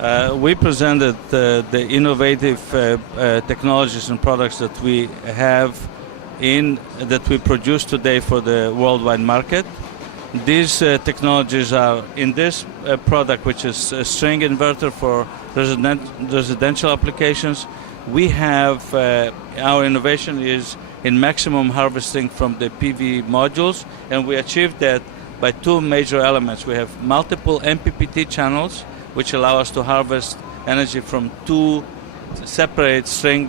We presented the innovative technologies and products that we have that we produce today for the worldwide market. These technologies are in this product, which is a string inverter for residential applications. We have our innovation is in maximum harvesting from the PV modules, and we achieved that by two major elements. We have multiple MPPT channels, which allow us to harvest energy from two separate string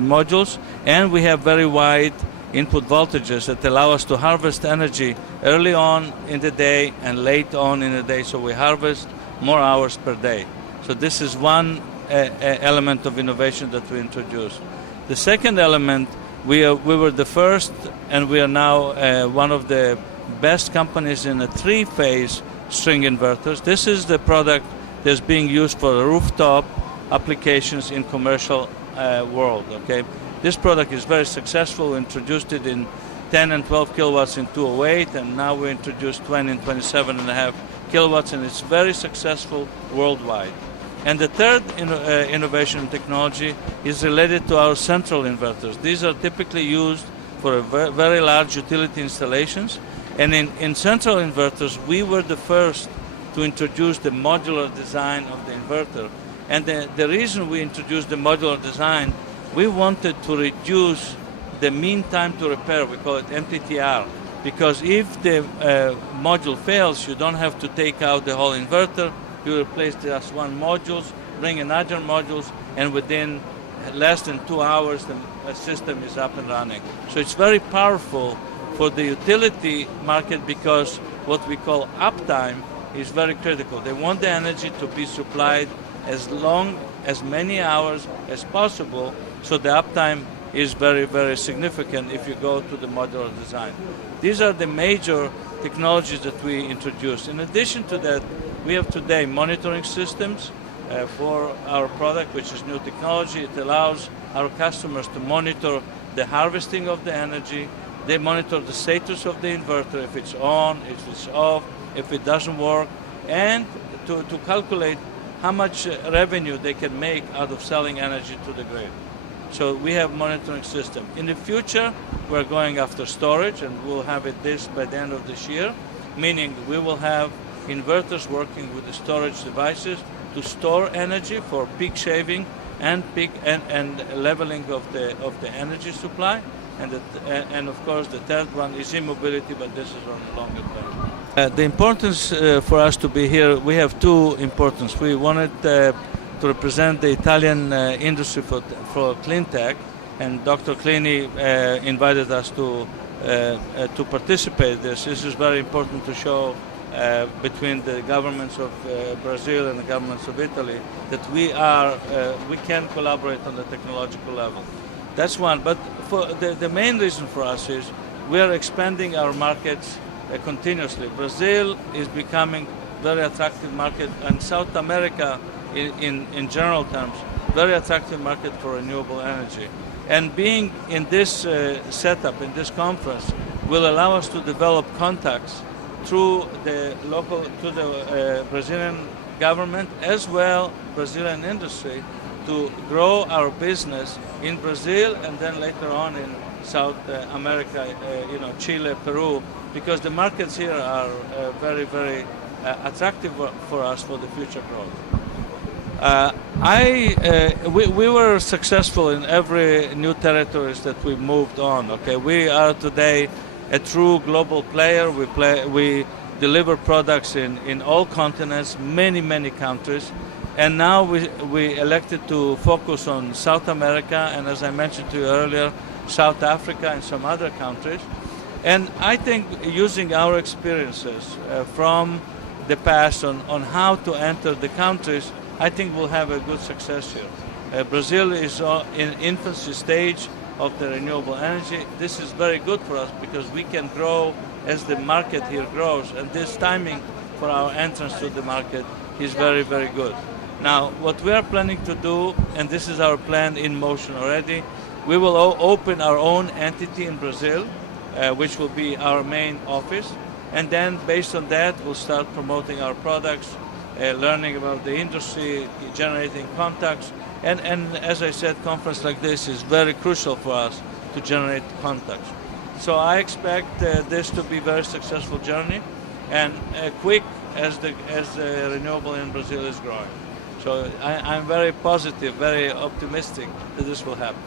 modules, and we have very wide input voltages that allow us to harvest energy early on in the day and late on in the day, so we harvest more hours per day. So this is one element of innovation that we introduced. The second element, we were the first, and we are now one of the best companies in a three-phase string inverters. This is the product that's being used for rooftop applications in commercial world. Okay, this product is very successful. We introduced it in 10 and 12 kilowatts in 208, and now we introduced 20 and 27.5 kilowatts, and it's very successful worldwide. And the third innovation technology is related to our central inverters. These are typically used for very large utility installations. And in central inverters, we were the first to introduce the modular design of the inverter. And the reason we introduced the modular design, we wanted to reduce the mean time to repair. We call it MTTR. Because if the module fails, you don't have to take out the whole inverter. You replace just one module, bring another modules, and within less than 2 hours, the system is up and running. So it's very powerful for the utility market because what we call uptime is very critical. They want the energy to be supplied as many hours as possible, so the uptime is very, very significant if you go to the modular design. These are the major technologies that we introduced. In addition to that, we have today monitoring systems for our product, which is new technology. It allows our customers to monitor the harvesting of the energy. They monitor the status of the inverter, if it's on, if it's off, if it doesn't work, and to calculate how much revenue they can make out of selling energy to the grid. So we have monitoring system. In the future, we're going after storage, and we'll have this by the end of this year, meaning we will have inverters working with the storage devices to store energy for peak shaving and peak and leveling of the energy supply. And of course, the third one is e-mobility, but this is on a longer term. The importance for us to be here, we have two importance. We wanted to represent the Italian industry for clean tech, and Dr. Clini invited us to participate in this. This is very important to show between the governments of Brazil and the governments of Italy that we can collaborate on the technological level. That's one, but the main reason for us is we are expanding our markets continuously. Brazil is becoming very attractive market, and South America in general terms, very attractive market for renewable energy. And being in this setup, in this conference, will allow us to develop contacts through the Brazilian government as well Brazilian industry to grow our business in Brazil and then later on in South America, Chile, Peru, because the markets here are very, very attractive for us for the future growth. We were successful in every new territories that we moved on. Okay, we are today a true global player. We deliver products in all continents, many countries, and now we elected to focus on South America and, as I mentioned to you earlier, South Africa and some other countries. And I think using our experiences from the past on how to enter the countries, I think we'll have a good success here. Brazil is in infancy stage of the renewable energy. This is very good for us because we can grow as the market here grows, and this timing for our entrance to the market is very, very good. Now, what we are planning to do, and this is our plan in motion already, we will open our own entity in Brazil, which will be our main office, and then based on that, we'll start promoting our products learning about the industry, generating contacts. And as I said, conference like this is very crucial for us to generate contacts. So I expect this to be a very successful journey and quick as the renewable in Brazil is growing. So I'm very positive, very optimistic that this will happen.